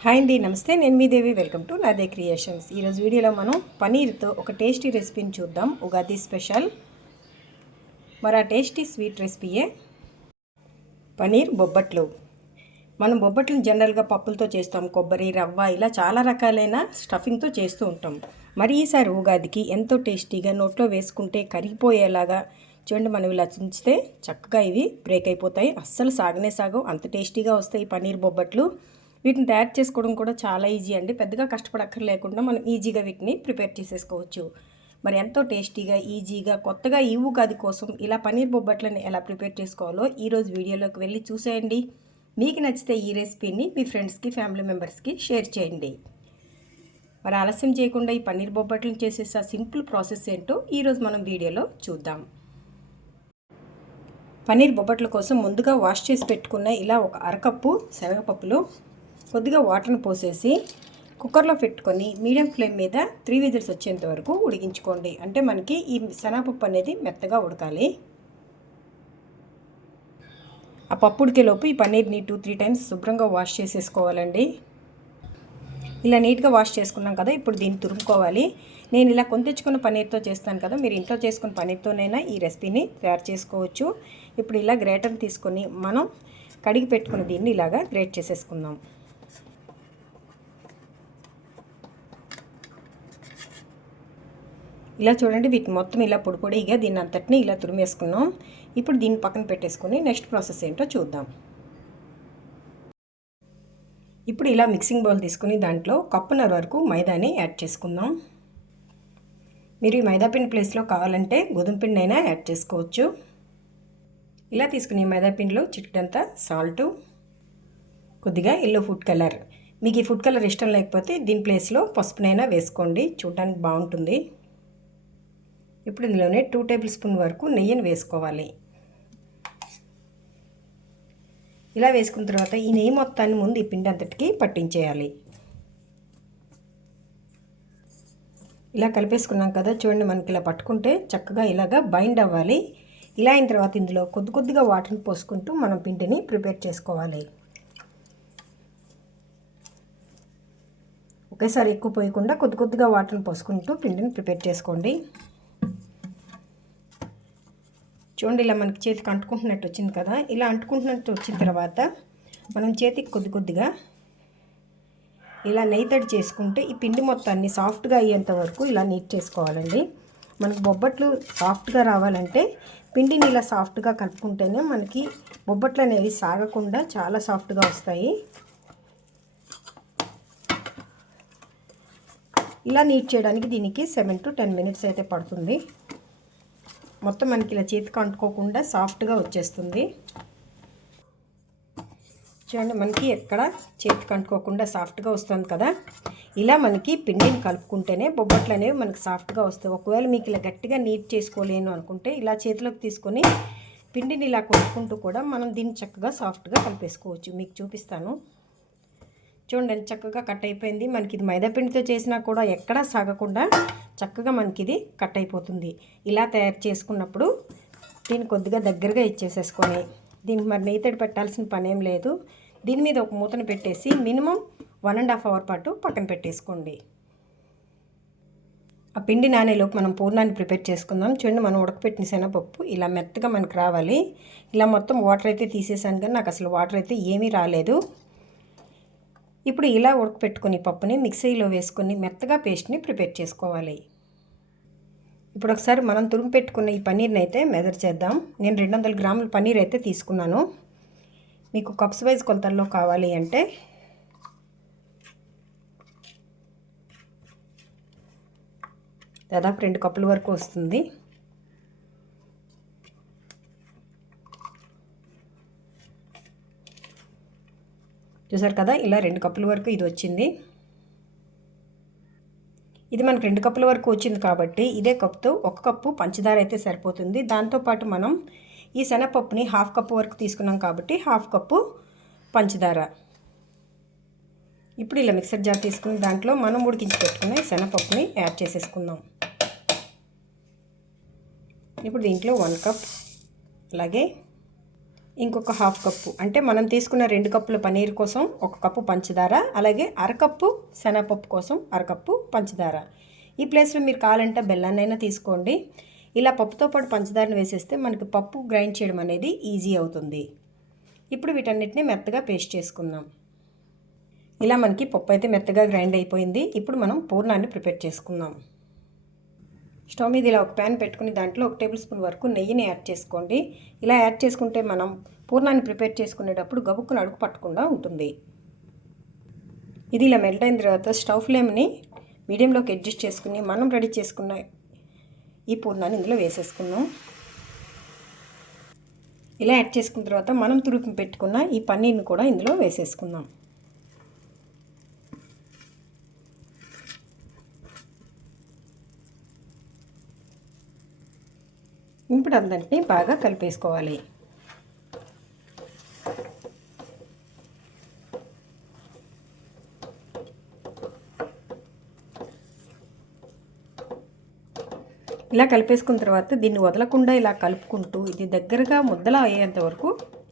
Hi అండి నమస్తే. నేను మీ Devi. Welcome to Nade creations. ఈరోజు వీడియోలో మనం పనీర్తో ఒక టేస్టీ రెసిపీని చూద్దాం. ఉగాది స్పెషల్. మరి ఆ టేస్టీ స్వీట్ రెసిపీయే పనీర్ బొబ్బట్లు. మనం బొబ్బట్లు జనరల్గా పప్పులతో చేస్తాం. కొబ్బరి రవ్వ ఇలా చాలా రకాలైన స్టఫింగ్తో చేస్తూ ఉంటాం. మరి ఈసారి ఉగాదికి ఎంతో టేస్టీగా నోట్లో వేసుకుంటే కరిగిపోయేలాగా చూడండి మనం ఇలా చుంచితే చక్కగా ఇవి బ్రేక్ అయిపోతాయి. అస్సలు సాగనే సాగవు. అంత టేస్టీగా వస్తాయి పనీర్ పన్నీర్ బొబ్బట్లు. వీటిని తయారు చేసుకోవడం కూడా చాలా ఈజీ అండి. పెద్దగా కష్టపడక్కర్లేకుండా మనం ఈజీగా వీటిని ప్రిపేర్ చేసేసుకోవచ్చు. మరి ఎంతో టేస్టీగా ఈజీగా కొత్తగా ఈ ఉగాది కోసం ఇలా పన్నీర్ బొబ్బట్లను ఎలా ప్రిపేర్ చేసుకోవాలో ఈరోజు వీడియోలోకి వెళ్ళి చూసేయండి. మీకు నచ్చితే ఈ రెసిపీని మీ ఫ్రెండ్స్కి ఫ్యామిలీ మెంబర్స్కి షేర్ చేయండి. మరి ఆలస్యం చేయకుండా ఈ పన్నీర్ బొబ్బట్లను చేసేసే సింపుల్ ప్రాసెస్ ఏంటో ఈరోజు మనం వీడియోలో చూద్దాం. పన్నీర్ బొబ్బట్ల కోసం ముందుగా వాష్ చేసి పెట్టుకున్న ఇలా ఒక అరకప్పు శనగపప్పులు కొద్దిగా వాటర్ని పోసేసి కుక్కర్లో పెట్టుకొని మీడియం ఫ్లేమ్ మీద త్రీ విజిల్స్ వచ్చేంత వరకు ఉడికించుకోండి. అంటే మనకి ఈ శనగపప్పు అనేది మెత్తగా ఉడకాలి. ఆ పప్పు ఉడికేలోపు ఈ పన్నీర్ని టూ త్రీ టైమ్స్ శుభ్రంగా వాష్ చేసేసుకోవాలండి. ఇలా నీట్గా వాష్ చేసుకున్నాం కదా ఇప్పుడు దీన్ని తురుముకోవాలి. నేను ఇలా కొంతెచ్చుకున్న పన్నీర్తో చేస్తాను కదా మీరు ఇంట్లో చేసుకున్న పన్నీర్తోనైనా ఈ రెసిపీని తయారు చేసుకోవచ్చు. ఇప్పుడు ఇలా గ్రేటర్ తీసుకొని మనం కడిగి పెట్టుకున్న దీన్ని ఇలాగా గ్రేట్ చేసేసుకుందాం. ఇలా చూడండి వీటిని మొత్తం ఇలా పొడి పొడిగా దీన్ని అంతటిని ఇలా తురిమేసుకున్నాం. ఇప్పుడు దీన్ని పక్కన పెట్టేసుకుని నెక్స్ట్ ప్రాసెస్ ఏంటో చూద్దాం. ఇప్పుడు ఇలా మిక్సింగ్ బౌల్ తీసుకుని దాంట్లో కప్పున్నర వరకు మైదాని యాడ్ చేసుకుందాం. మీరు ఈ మైదాపిండి ప్లేస్లో కావాలంటే గోధుమ పిండి అయినా యాడ్ చేసుకోవచ్చు. ఇలా తీసుకుని మైదాపిండిలో చిటికంతా సాల్టు కొద్దిగా ఎల్లో ఫుడ్ కలర్ మీకు ఈ ఫుడ్ కలర్ ఇష్టం లేకపోతే దీని ప్లేస్లో పసుపునైనా వేసుకోండి చూడడానికి బాగుంటుంది. ఇప్పుడు ఇందులోనే టూ టేబుల్ స్పూన్ వరకు నెయ్యిని వేసుకోవాలి. ఇలా వేసుకున్న తర్వాత ఈ నెయ్యి మొత్తాన్ని ముందు ఈ పిండి అంతటికి పట్టించేయాలి. ఇలా కలిపేసుకున్నాం కదా చూడండి మనకి ఇలా పట్టుకుంటే చక్కగా ఇలాగా బైండ్ అవ్వాలి. ఇలా అయిన తర్వాత ఇందులో కొద్ది కొద్దిగా వాటర్ని పోసుకుంటూ మనం పిండిని ప్రిపేర్ చేసుకోవాలి. ఒకేసారి ఎక్కువ పోయకుండా కొద్ది కొద్దిగా వాటర్ని పోసుకుంటూ పిండిని ప్రిపేర్ చేసుకోండి. చూడండి ఇలా మనకి చేతికి అంటుకుంటున్నట్టు వచ్చింది కదా. ఇలా అంటుకుంటున్నట్టు వచ్చిన తర్వాత మనం చేతికి కొద్ది కొద్దిగా ఇలా నెయ్యి తడి చేసుకుంటే ఈ పిండి మొత్తాన్ని సాఫ్ట్గా అయ్యేంత వరకు ఇలా నీట్ చేసుకోవాలండి. మనకు బొబ్బట్లు సాఫ్ట్గా రావాలంటే పిండిని ఇలా సాఫ్ట్గా కలుపుకుంటేనే మనకి బొబ్బట్లు అనేవి సాగకుండా చాలా సాఫ్ట్గా వస్తాయి. ఇలా నీట్ చేయడానికి దీనికి సెవెన్ టు టెన్ మినిట్స్ అయితే పడుతుంది. మొత్తం మనకి ఇలా చేతికి అంటుకోకుండా సాఫ్ట్గా వచ్చేస్తుంది. చూడండి మనకి ఎక్కడ చేతికి అంటుకోకుండా సాఫ్ట్గా వస్తుంది కదా? ఇలా మనకి పిండిని కలుపుకుంటేనే బొబ్బట్లు అనేవి మనకి సాఫ్ట్గా వస్తాయి. ఒకవేళ మీకు ఇలా గట్టిగా నీట్ చేసుకోలేను అనుకుంటే ఇలా చేతిలోకి తీసుకొని పిండిని ఇలా కొట్టుకుంటూ కూడా మనం దీన్ని చక్కగా సాఫ్ట్గా కలిపేసుకోవచ్చు. మీకు చూపిస్తాను. చూడండి చక్కగా కట్ అయిపోయింది. మనకి ఇది మైదాపిండితో చేసినా కూడా ఎక్కడా సాగకుండా చక్కగా మనకి ఇది కట్ అయిపోతుంది. ఇలా తయారు చేసుకున్నప్పుడు దీన్ని కొద్దిగా దగ్గరగా ఇచ్చేసేసుకొని దీనికి మరి నెయ్యితడి పెట్టాల్సిన పని ఏం లేదు. దీని మీద ఒక మూతను పెట్టేసి minimum one and half hour పాటు పక్కన పెట్టేసుకోండి. ఆ పిండి నానేలోపు మనం పూర్ణాన్ని ప్రిపేర్ చేసుకుందాం. చూడండి మనం ఉడకపెట్టిన శనగపప్పు ఇలా మెత్తగా మనకు రావాలి. ఇలా మొత్తం వాటర్ అయితే తీసేసాను కానీ నాకు అసలు వాటర్ అయితే ఏమీ రాలేదు. ఇప్పుడు ఇలా ఉడకపెట్టుకుని పప్పుని మిక్సీలో వేసుకుని మెత్తగా పేస్ట్ని ప్రిపేర్ చేసుకోవాలి. ఇప్పుడు ఒకసారి మనం తురుము పెట్టుకున్న ఈ పన్నీర్ని అయితే మెజర్ చేద్దాం. నేను రెండు వందల గ్రాముల పన్నీర్ అయితే తీసుకున్నాను. మీకు కప్స్ వైజ్ కొలతల్లో కావాలి అంటే దాదాపు రెండు కప్పుల వరకు వస్తుంది. చూసారు కదా ఇలా రెండు కప్పుల వరకు ఇది వచ్చింది. ఇది మనకు రెండు కప్పుల వరకు వచ్చింది కాబట్టి ఇదే కప్తో ఒక కప్పు పంచదార అయితే సరిపోతుంది. దాంతోపాటు మనం ఈ శనగపప్పుని హాఫ్ కప్పు వరకు తీసుకున్నాం కాబట్టి హాఫ్ కప్పు పంచదార. ఇప్పుడు ఇలా మిక్సర్ జార్ తీసుకుని దాంట్లో మనం ఉడికించి పెట్టుకున్న శనగపప్పుని యాడ్ చేసేసుకుందాం. ఇప్పుడు దీంట్లో వన్ కప్ అలాగే ఇంకొక హాఫ్ కప్పు. అంటే మనం తీసుకున్న రెండు కప్పుల పనీర్ కోసం ఒక కప్పు పంచదార అలాగే అరకప్పు శనగపప్పు కోసం అరకప్పు పంచదార. ఈ ప్లేస్లో మీరు కావాలంటే బెల్లాన్నైనా తీసుకోండి. ఇలా పప్పుతో పాటు పంచదారను వేసేస్తే మనకి పప్పు గ్రైండ్ చేయడం అనేది ఈజీ అవుతుంది. ఇప్పుడు వీటన్నిటిని మెత్తగా పేస్ట్ చేసుకుందాం. ఇలా మనకి పప్పు అయితే మెత్తగా గ్రైండ్ అయిపోయింది. ఇప్పుడు మనం పూర్ణాన్ని ప్రిపేర్ చేసుకుందాం. స్టవ్ మీద ఇలా ఒక ప్యాన్ పెట్టుకుని దాంట్లో ఒక టేబుల్ స్పూన్ వరకు నెయ్యిని యాడ్ చేసుకోండి. ఇలా యాడ్ చేసుకుంటే మనం పూర్ణాన్ని ప్రిపేర్ చేసుకునేటప్పుడు గబుక్కును అడుగు పట్టకుండా ఉంటుంది. ఇది ఇలా మెల్ట్ అయిన తర్వాత స్టవ్ ఫ్లేమ్ని మీడియంలోకి అడ్జస్ట్ చేసుకుని మనం రెడీ చేసుకున్న ఈ పూర్ణాన్ని ఇందులో వేసేసుకున్నాం ఇలా యాడ్ చేసుకున్న తర్వాత మనం తురుపు పెట్టుకున్న ఈ పన్నీర్ని కూడా ఇందులో వేసేసుకుందాం. ఇప్పుడు అందరినీ బాగా కలిపేసుకోవాలి. ఇలా కలిపేసుకున్న తర్వాత దీన్ని వదలకుండా ఇలా కలుపుకుంటూ ఇది దగ్గరగా ముద్దలా అయ్యేంత వరకు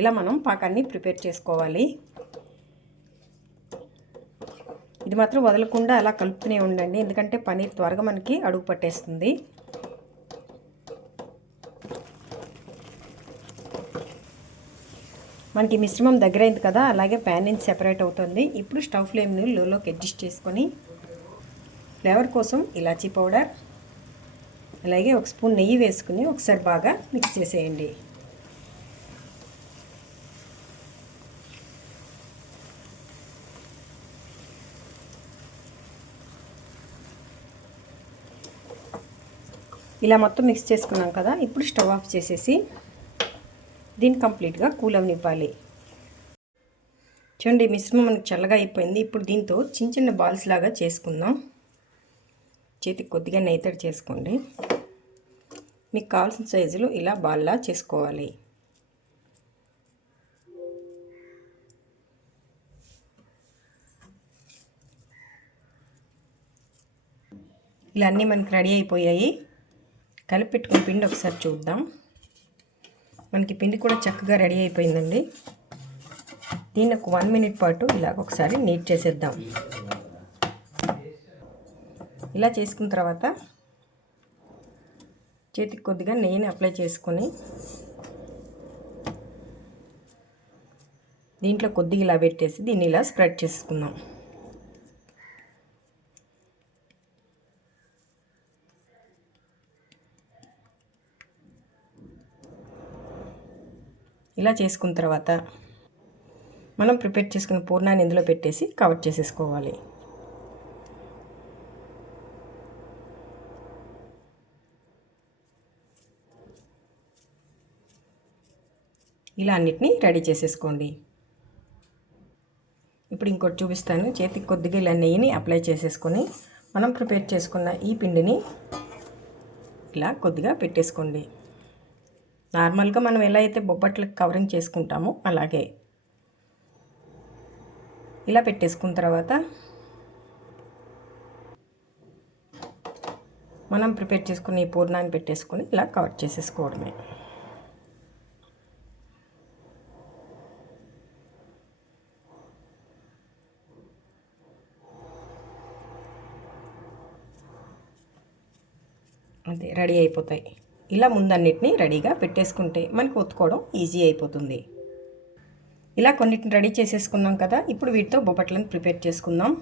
ఇలా మనం పాకాన్ని ప్రిపేర్ చేసుకోవాలి. ఇది మాత్రం వదలకుండా అలా కలుపుతూనే ఉండండి ఎందుకంటే పనీర్ త్వరగా మనకి అడుగు పట్టేస్తుంది. మనకి మిశ్రమం దగ్గరైంది కదా అలాగే ప్యాన్ నుంచి సెపరేట్ అవుతుంది. ఇప్పుడు స్టవ్ ఫ్లేమ్ని లోలోకి అడ్జస్ట్ చేసుకొని ఫ్లేవర్ కోసం ఇలాచీ పౌడర్ అలాగే ఒక స్పూన్ నెయ్యి వేసుకుని ఒకసారి బాగా మిక్స్ చేసేయండి. ఇలా మొత్తం మిక్స్ చేసుకున్నాం కదా ఇప్పుడు స్టవ్ ఆఫ్ చేసేసి దీన్ని కంప్లీట్గా కూల్ అవనివ్వాలి చూడండి మిశ్రమం మనకి చల్లగా అయిపోయింది. ఇప్పుడు దీంతో చిన్న చిన్న బాల్స్ లాగా చేసుకుందాం. చేతికి కొద్దిగా నెయ్యితడి చేసుకోండి. మీకు కావాల్సిన సైజులో ఇలా బాల్లా చేసుకోవాలి. ఇలా అన్నీ మనకి రెడీ అయిపోయాయి. కలిపెట్టుకుని పిండి ఒకసారి చూద్దాం. మనకి పిండి కూడా చక్కగా రెడీ అయిపోయిందండి. దీన్ని ఒక వన్ మినిట్ పాటు ఇలాగ ఒకసారి నీట్ చేసేద్దాం. ఇలా చేసుకున్న తర్వాత చేతికి కొద్దిగా నెయ్యిని అప్లై చేసుకొని దీంట్లో కొద్దిగా ఇలా పెట్టేసి దీన్ని ఇలా స్ప్రెడ్ చేసుకుందాం. ఇలా చేసుకున్న తర్వాత మనం ప్రిపేర్ చేసుకున్న పూర్ణాన్ని ఇందులో పెట్టేసి కవర్ చేసేసుకోవాలి. ఇలా అన్నిటినీ రెడీ చేసేసుకోండి. ఇప్పుడు ఇంకోటి చూపిస్తాను. చేతికి కొద్దిగా ఇలా నెయ్యిని అప్లై చేసేసుకొని మనం ప్రిపేర్ చేసుకున్న ఈ పిండిని ఇలా కొద్దిగా పెట్టేసుకోండి. నార్మల్గా మనం ఎలా అయితే బొబ్బట్లకు కవరింగ్ చేసుకుంటామో అలాగే ఇలా పెట్టేసుకున్న తర్వాత మనం ప్రిపేర్ చేసుకుని ఈ పూర్ణాన్ని పెట్టేసుకొని ఇలా కవర్ చేసేసుకోవడమే. అంతే రెడీ అయిపోతాయి. ఇలా ముందన్నిటిని రెడీగా పెట్టేసుకుంటే మనకు ఒత్తుకోవడం ఈజీ అయిపోతుంది. ఇలా కొన్నిటిని రెడీ చేసేసుకున్నాం కదా ఇప్పుడు వీటితో బొబ్బట్లను ప్రిపేర్ చేసుకుందాం.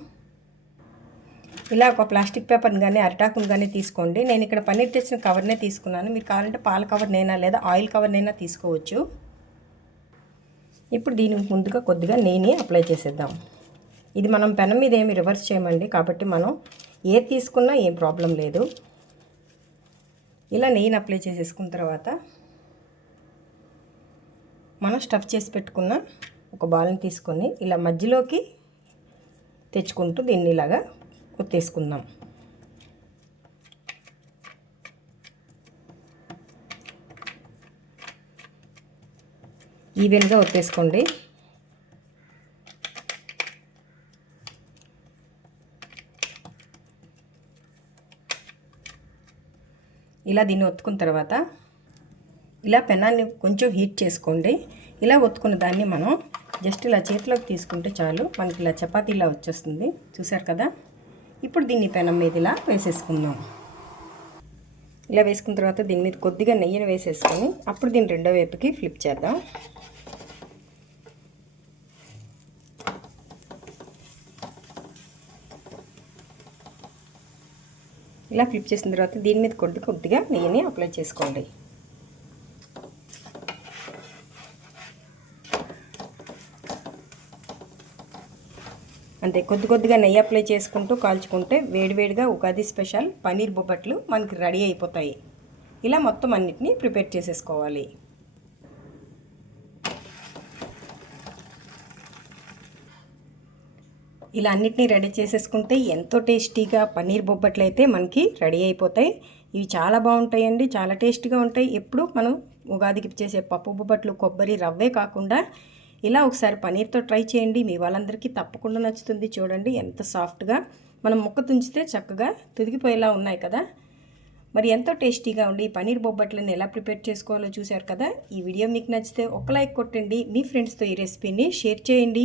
ఇలా ఒక ప్లాస్టిక్ పేపర్ని కానీ అరిటాకుని కానీ తీసుకోండి. నేను ఇక్కడ పన్నీర్ తెచ్చిన కవర్నే తీసుకున్నాను. మీరు కావాలంటే పాల కవర్నైనా లేదా ఆయిల్ కవర్నైనా తీసుకోవచ్చు. ఇప్పుడు దీనికి ముందుగా కొద్దిగా నెయ్యిని అప్లై చేసేద్దాం. ఇది మనం పెనం మీద ఏమి రివర్స్ చేయమండి కాబట్టి మనం ఏ తీసుకున్నా ఏం ప్రాబ్లం లేదు. ఇలా నెయ్యిని అప్లై చేసేసుకున్న తర్వాత మనం స్టఫ్ చేసి పెట్టుకున్న ఒక బాల్ని తీసుకొని ఇలా మధ్యలోకి తెచ్చుకుంటూ దీన్ని ఇలాగా కొత్తేసుకుందాం ఈవెన్గా ఒత్తేసుకోండి. ఇలా దీన్ని ఒత్తుకున్న తర్వాత ఇలా పెనాన్ని కొంచెం హీట్ చేసుకోండి. ఇలా ఒత్తుకున్న దాన్ని మనం జస్ట్ ఇలా చేతిలోకి తీసుకుంటే చాలు. మనకి ఇలా చపాతీలా వచ్చేస్తుంది. చూసారు కదా? ఇప్పుడు దీన్ని పెనం మీద ఇలా వేసేసుకుందాం. ఇలా వేసుకున్న తర్వాత దీని మీద కొద్దిగా నెయ్యిని వేసేసుకొని అప్పుడు దీన్ని రెండో వైపుకి ఫ్లిప్ చేద్దాం. ఇలా ఫ్లిప్ చేసిన తర్వాత దీని మీద కొద్ది కొద్దిగా నెయ్యిని అప్లై చేసుకోండి. అంతే కొద్ది కొద్దిగా నెయ్యి అప్లై చేసుకుంటూ కాల్చుకుంటే వేడివేడిగా ఉగాది స్పెషల్ పన్నీర్ బొబ్బట్లు మనకి రెడీ అయిపోతాయి. ఇలా మొత్తం అన్నిటినీ ప్రిపేర్ చేసేసుకోవాలి. ఇలా అన్నిటినీ రెడీ చేసేసుకుంటే ఎంతో టేస్టీగా పన్నీర్ బొబ్బట్లు అయితే మనకి రెడీ అయిపోతాయి. ఇవి చాలా బాగుంటాయండి చాలా టేస్టీగా ఉంటాయి. ఎప్పుడు మనం ఉగాదికి చేసే పప్పు బొబ్బట్లు కొబ్బరి రవ్వే కాకుండా ఇలా ఒకసారి పనీర్తో ట్రై చేయండి. మీ వాళ్ళందరికీ తప్పకుండా నచ్చుతుంది చూడండి ఎంత సాఫ్ట్గా. మనం ముక్క తుంచితే చక్కగా తుదిగిపోయేలా ఉన్నాయి కదా. మరి ఎంతో టేస్టీగా ఉండి పనీర్ బొబ్బట్లను ఎలా ప్రిపేర్ చేసుకోవాలో చూశారు కదా. ఈ వీడియో మీకు నచ్చితే ఒక లైక్ కొట్టండి మీ ఫ్రెండ్స్తో ఈ రెసిపీని షేర్ చేయండి.